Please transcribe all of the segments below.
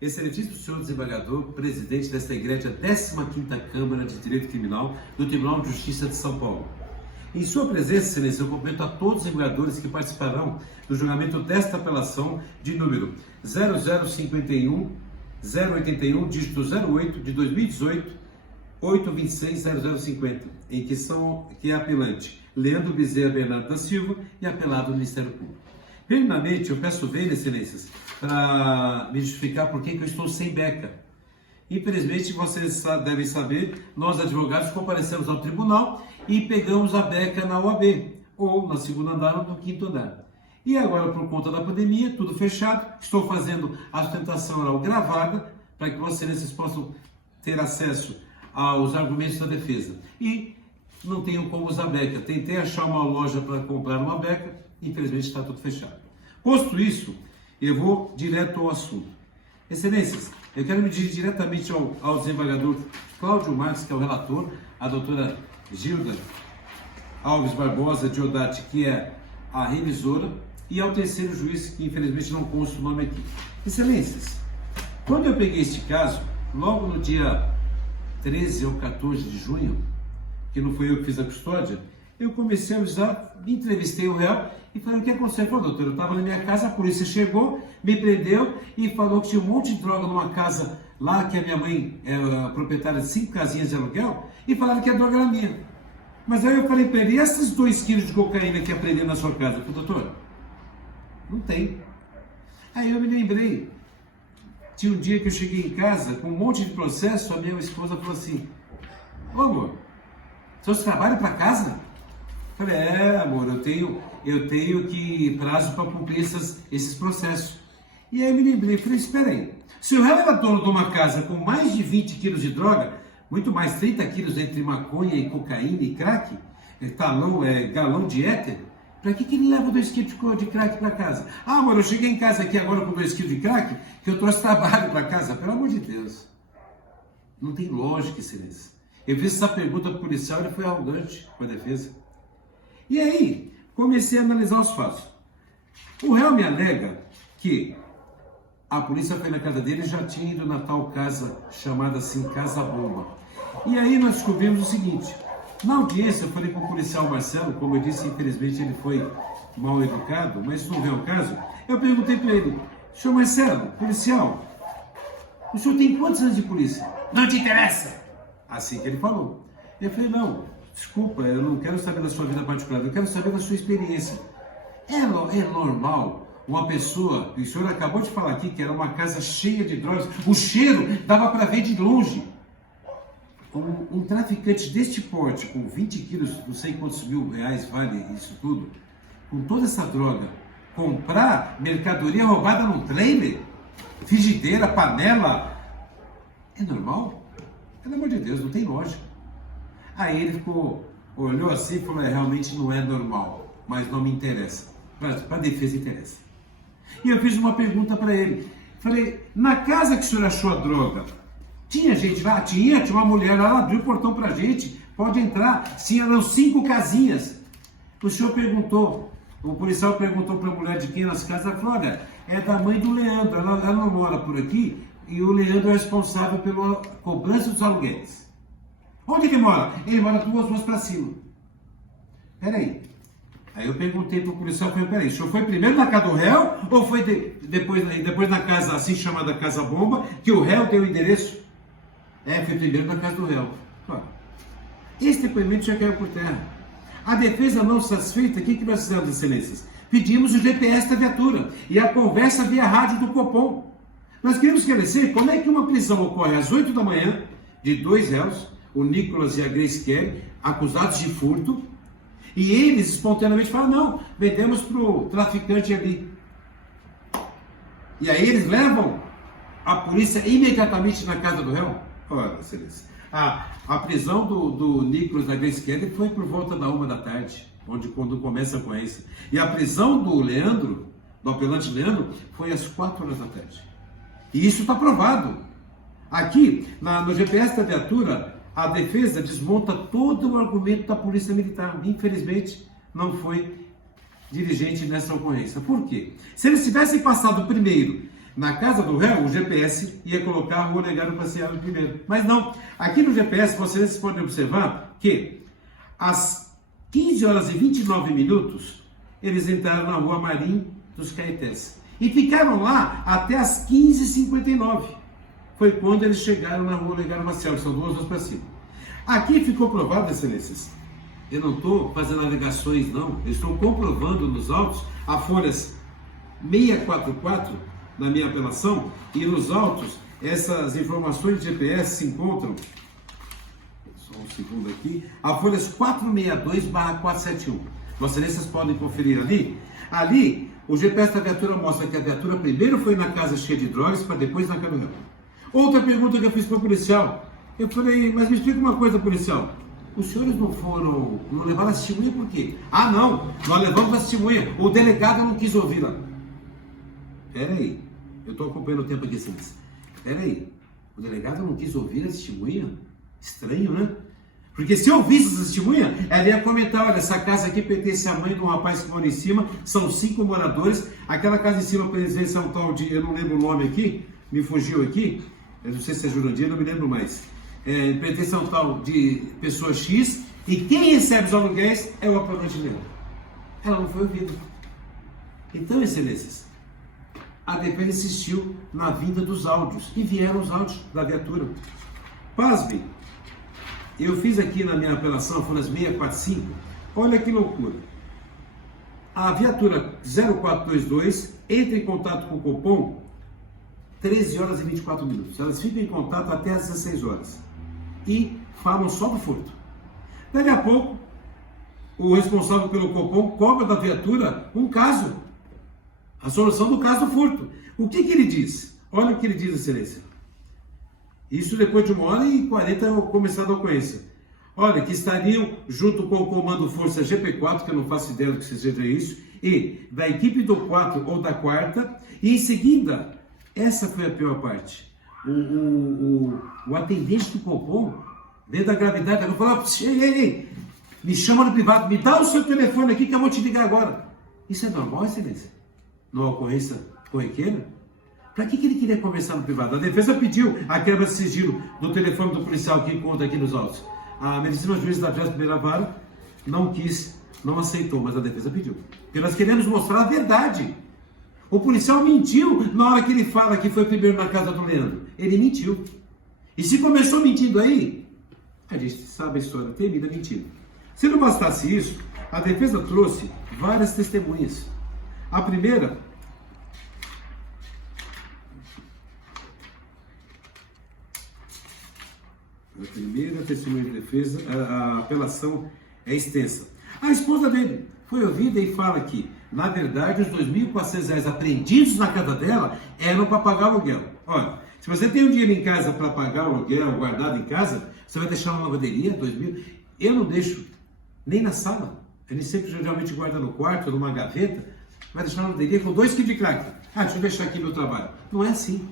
Excelentíssimo senhor desembargador, presidente desta igreja 15ª Câmara de Direito Criminal do Tribunal de Justiça de São Paulo. Em sua presença, excelência, eu cumprimento a todos os desembargadores que participarão do julgamento desta apelação de número 0051-081, dígito 08, de 2018, 826-0050, em que é apelante Leandro Bezerra Bernardo da Silva e apelado do Ministério Público. Primeiramente, eu peço ver, excelências, para me justificar por que eu estou sem beca. Infelizmente, vocês devem saber, nós advogados comparecemos ao tribunal e pegamos a beca na OAB, ou na segunda andar ou no quinto andar. E agora, por conta da pandemia, tudo fechado, estou fazendo a sustentação oral gravada, para que vossas excelências possam ter acesso aos argumentos da defesa. E não tenho como usar beca. Tentei achar uma loja para comprar uma beca, infelizmente está tudo fechado. Posto isso, eu vou direto ao assunto. Excelências, eu quero me dirigir diretamente ao desembargador Cláudio Marques, que é o relator, a doutora Gilda Alves Barbosa Diodati, que é a revisora, e ao terceiro juiz, que infelizmente não consta o nome aqui. Excelências, quando eu peguei este caso, logo no dia 13 ou 14 de junho, que não foi eu que fiz a custódia, eu comecei a avisar, entrevistei o réu e falei: o que aconteceu? Ele falou: doutor, eu estava na minha casa, a polícia chegou, me prendeu e falou que tinha um monte de droga numa casa lá, que a minha mãe é proprietária de 5 casinhas de aluguel, e falaram que a droga era minha. Mas aí eu falei para ele: e esses 2 quilos de cocaína que aprendeu na sua casa? Eu falei: doutor, não tem. Aí eu me lembrei, tinha um dia que eu cheguei em casa com um monte de processo, a minha esposa falou assim: ô amor, seus trabalhos para casa? Eu falei: é amor, eu tenho que prazo para cumprir esses processos. E aí eu me lembrei, falei: espera aí, se o réu era dono de uma casa com mais de 20 quilos de droga, muito mais 30 quilos entre maconha e cocaína e crack, galão de éter, para que ele leva 2 quilos de crack para casa? Ah, amor, eu cheguei em casa aqui agora com 2 quilos de crack, que eu trouxe trabalho para casa. Pelo amor de Deus, não tem lógica, excelência. Eu fiz essa pergunta para o policial, ele foi arrogante com a defesa. E aí, comecei a analisar os fatos. O réu me alega que a polícia foi na casa dele e já tinha ido na tal casa, chamada assim, Casa Bomba. E aí nós descobrimos o seguinte: na audiência eu falei com o policial Marcelo, como eu disse, infelizmente ele foi mal educado, mas isso não vem ao caso. Eu perguntei para ele: senhor Marcelo, policial, o senhor tem quantos anos de polícia? Não te interessa! Assim que ele falou. Eu falei: não, desculpa, eu não quero saber da sua vida particular, eu quero saber da sua experiência. É normal uma pessoa, e o senhor acabou de falar aqui que era uma casa cheia de drogas, o cheiro dava para ver de longe. Um traficante deste porte, com 20 quilos, não sei quantos mil reais vale isso tudo, com toda essa droga, comprar mercadoria roubada num trailer, frigideira, panela, é normal? Pelo amor de Deus, não tem lógica. Aí ele olhou assim e falou: realmente não é normal, mas não me interessa. Para a defesa interessa. E eu fiz uma pergunta para ele. Falei: na casa que o senhor achou a droga, tinha gente lá? Tinha uma mulher lá, ela abriu o portão para a gente, pode entrar. Sim, eram 5 casinhas. O senhor perguntou, o policial perguntou para a mulher de quem nas casas, ela falou: olha, é da mãe do Leandro, ela não mora por aqui, e o Leandro é responsável pela cobrança dos aluguéis. Onde ele mora? Ele mora 2 ruas para cima. Peraí. Aí eu perguntei para o policial: peraí, o senhor foi primeiro na casa do réu ou foi depois na casa assim chamada Casa Bomba, que o réu deu o endereço? Foi primeiro na casa do réu. Esse depoimento já caiu por terra. A defesa não satisfeita, o que nós fizemos, excelências? Pedimos o GPS da viatura e a conversa via rádio do Copom. Nós queremos esclarecer como é que uma prisão ocorre às 8 da manhã de 2 réus, o Nicolas e a Grace Kelly, acusados de furto, e eles espontaneamente falam: não, vendemos para o traficante ali. E aí eles levam a polícia imediatamente na casa do réu. Olha, excelência, a prisão do Nicolas e da Grace Kelly foi por volta da 1 da tarde, quando começa a ocorrência. E a prisão do Leandro, do apelante Leandro, foi às 4 horas da tarde. E isso está provado. Aqui, no GPS da viatura, a defesa desmonta todo o argumento da polícia militar. Infelizmente, não foi diligente nessa ocorrência. Por quê? Se eles tivessem passado primeiro na casa do réu, o GPS ia colocar a Rua Olegário Passeado primeiro. Mas não. Aqui no GPS, vocês podem observar que às 15 horas e 29 minutos, eles entraram na Rua Marim dos Caetés. E ficaram lá até as 15h59. Foi quando eles chegaram na Rua Olegário Maciel, que são 2 ruas para cima. Aqui ficou provado, excelências. Eu não estou fazendo alegações, não. Eu estou comprovando nos autos, a folhas 644, na minha apelação, e nos autos, essas informações de GPS se encontram, só um segundo aqui, a folhas 462/471. Vossas excelências podem conferir ali. Ali, o GPS da viatura mostra que a viatura primeiro foi na casa cheia de drogas, para depois na casa do réu. Outra pergunta que eu fiz para o policial, eu falei, mas me explica uma coisa, policial. Os senhores não levaram a testemunha por quê? Ah, não, nós levamos a testemunha. O delegado não quis ouvir lá. Pera aí, eu estou acompanhando o tempo aqui, excelência. Pera aí, o delegado não quis ouvir a testemunha? Estranho, né? Porque se eu ouvisse essa testemunha, ela ia comentar, olha, essa casa aqui pertence à mãe de um rapaz que mora em cima, são 5 moradores, aquela casa em cima, por exemplo, é um tal de, eu não lembro o nome aqui, me fugiu aqui, eu não sei se é Jurandir, não me lembro mais. Pertence a um tal de pessoa X, e quem recebe os aluguéis é o apelante dela. Ela não foi ouvida. Então, excelências, a defesa insistiu na vinda dos áudios, e vieram os áudios da viatura. Pasmem, eu fiz aqui na minha apelação, folhas 645, olha que loucura. A viatura 0422 entra em contato com o Copom 13 horas e 24 minutos. Elas ficam em contato até às 16 horas. E falam só do furto. Daqui a pouco, o responsável pelo Copom cobra da viatura um caso. A solução do caso do furto. O que ele diz? Olha o que ele diz, excelência. Isso depois de 1h40 eu começar a ocorrência. Olha, que estariam junto com o comando Força GP4, que eu não faço ideia do que seja isso, e da equipe do 4 ou da 4ª, e em seguida, essa foi a pior parte. O atendente do Copom, dentro da gravidade, eu falava, ei, me chama no privado, me dá o seu telefone aqui que eu vou te ligar agora. Isso é normal, excelência? Numa ocorrência corriqueira? Para que ele queria conversar no privado? A defesa pediu a quebra de sigilo do telefone do policial que encontra aqui nos autos. A medicina juiz da 21ª Vara não quis, não aceitou, mas a defesa pediu. Porque nós queremos mostrar a verdade. O policial mentiu na hora que ele fala que foi primeiro na casa do Leandro. Ele mentiu. E se começou mentindo aí, a gente sabe a história, termina mentindo. Se não bastasse isso, a defesa trouxe várias testemunhas. A primeira testemunha de defesa, a apelação é extensa. A esposa dele foi ouvida e fala que, na verdade, os R$ 2.400 apreendidos na casa dela eram para pagar o aluguel. Olha, se você tem um dinheiro em casa para pagar o aluguel, guardado em casa, você vai deixar uma lavanderia, 2.000? Eu não deixo nem na sala. Ele sempre geralmente guarda no quarto, numa gaveta, vai deixar na lavanderia com 2 quilos de crack. Ah, deixa eu deixar aqui meu trabalho. Não é assim.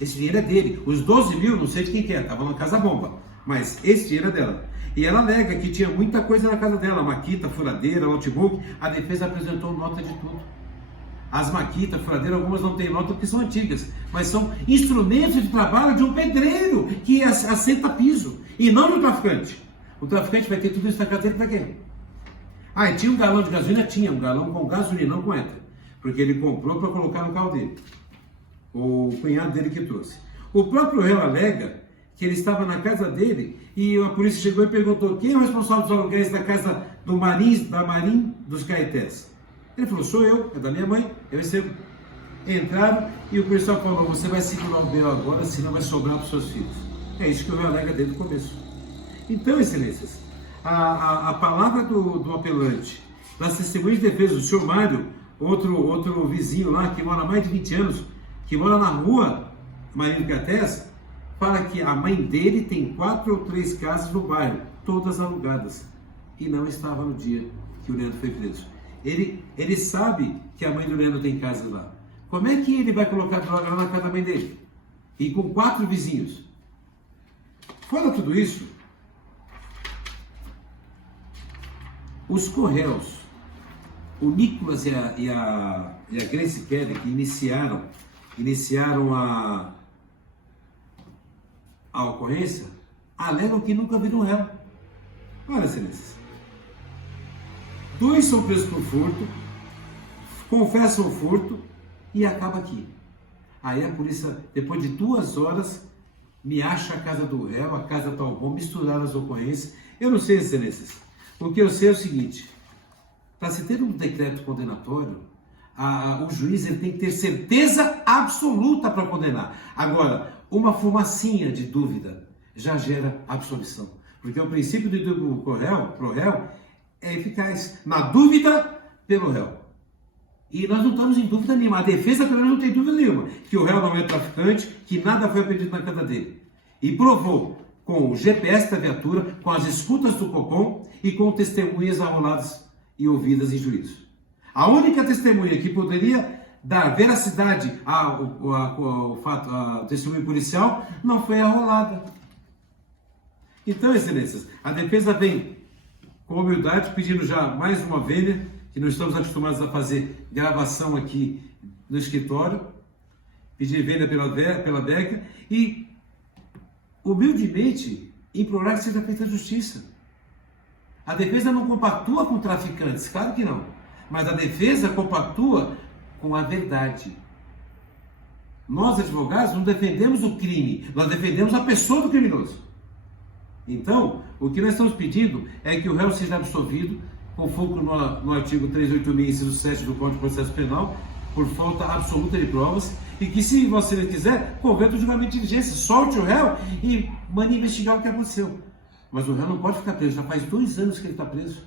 Esse dinheiro é dele. Os 12 mil, não sei de quem que é, estava na casa bomba. Mas esse dinheiro é dela. E ela alega que tinha muita coisa na casa dela, maquita, furadeira, notebook. A defesa apresentou nota de tudo. As maquitas, furadeiras, algumas não têm nota porque são antigas, mas são instrumentos de trabalho de um pedreiro que assenta piso, e não de um traficante. O traficante vai ter tudo isso na carteira para quê? Ah, e tinha um galão de gasolina? Tinha, um galão com gasolina, não com éter, porque ele comprou para colocar no carro dele. O cunhado dele que trouxe. O próprio réu alega que ele estava na casa dele e a polícia chegou e perguntou quem é o responsável dos aluguéis da casa do Marim dos Caetés. Ele falou, sou eu, é da minha mãe, eu recebo. Entraram e o policial falou, você vai segurar o B.O. agora, senão vai sobrar para os seus filhos. É isso que o réu alega desde o começo. Então, excelências, a palavra do apelante, das testemunhas de defesa do senhor Mário, outro vizinho lá que mora há mais de 20 anos, que mora na rua Marim dos Caetés, fala que a mãe dele tem 4 ou 3 casas no bairro, todas alugadas, e não estava no dia que o Leandro foi preso. Ele sabe que a mãe do Leandro tem casa lá. Como é que ele vai colocar droga lá na casa da mãe dele? E com 4 vizinhos. Fora tudo isso, os Correios, o Nicolas e a Grace Kelly, que iniciaram iniciaram a ocorrência, alegam que nunca viram réu. Olha, excelências. 2 são presos por furto, confessam o furto e acaba aqui. Aí a polícia, depois de 2 horas, me acha a casa do réu, a casa tal bom, misturar as ocorrências. Eu não sei, excelências. O que eu sei é o seguinte: para se ter um decreto condenatório, o juiz ele tem que ter certeza absoluta para condenar. Agora, uma fumacinha de dúvida já gera absolvição. Porque o princípio do indúbio pro réu é eficaz. Na dúvida, pelo réu. E nós não estamos em dúvida nenhuma. A defesa, pelo menos, não tem dúvida nenhuma. Que o réu não é traficante, que nada foi apreendido na casa dele. E provou com o GPS da viatura, com as escutas do Copom e com testemunhas arroladas e ouvidas em juízo. A única testemunha que poderia dar veracidade ao fato, ao testemunho policial, não foi arrolada. Então, excelências, a defesa vem com humildade, pedindo já mais uma vênia, que nós estamos acostumados a fazer gravação aqui no escritório, pedir vênia pela DECA e, humildemente, implorar que seja feita justiça. A defesa não compactua com traficantes, claro que não, mas a defesa compactua com a verdade. Nós, advogados, não defendemos o crime, nós defendemos a pessoa do criminoso. Então, o que nós estamos pedindo é que o réu seja absolvido, com foco no artigo 386, inciso 7 do Código de Processo Penal, por falta absoluta de provas, e que, se você quiser, converta o julgamento de diligência, solte o réu e mande investigar o que aconteceu. Mas o réu não pode ficar preso, já faz 2 anos que ele está preso.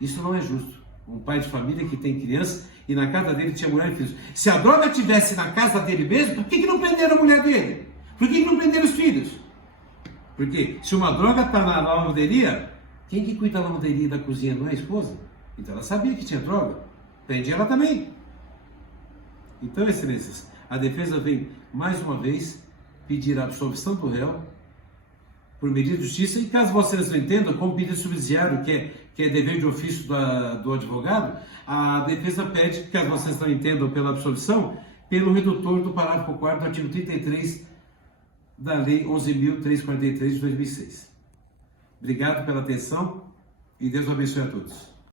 Isso não é justo. Um pai de família que tem criança e na casa dele tinha mulher e filhos. Se a droga estivesse na casa dele mesmo, por que não prenderam a mulher dele? Por que não prenderam os filhos? Porque se uma droga está na lavanderia, quem que cuida da lavanderia e da cozinha não é a esposa? Então ela sabia que tinha droga. Prende ela também. Então, excelências, a defesa vem mais uma vez pedir a absolvição do réu por medida de justiça, e caso vocês não entendam, como pedido subsidiário, que é dever de ofício do advogado, a defesa pede, caso vocês não entendam pela absolvição, pelo redutor do parágrafo 4º do artigo 33 da Lei 11.343 de 2006. Obrigado pela atenção e Deus abençoe a todos.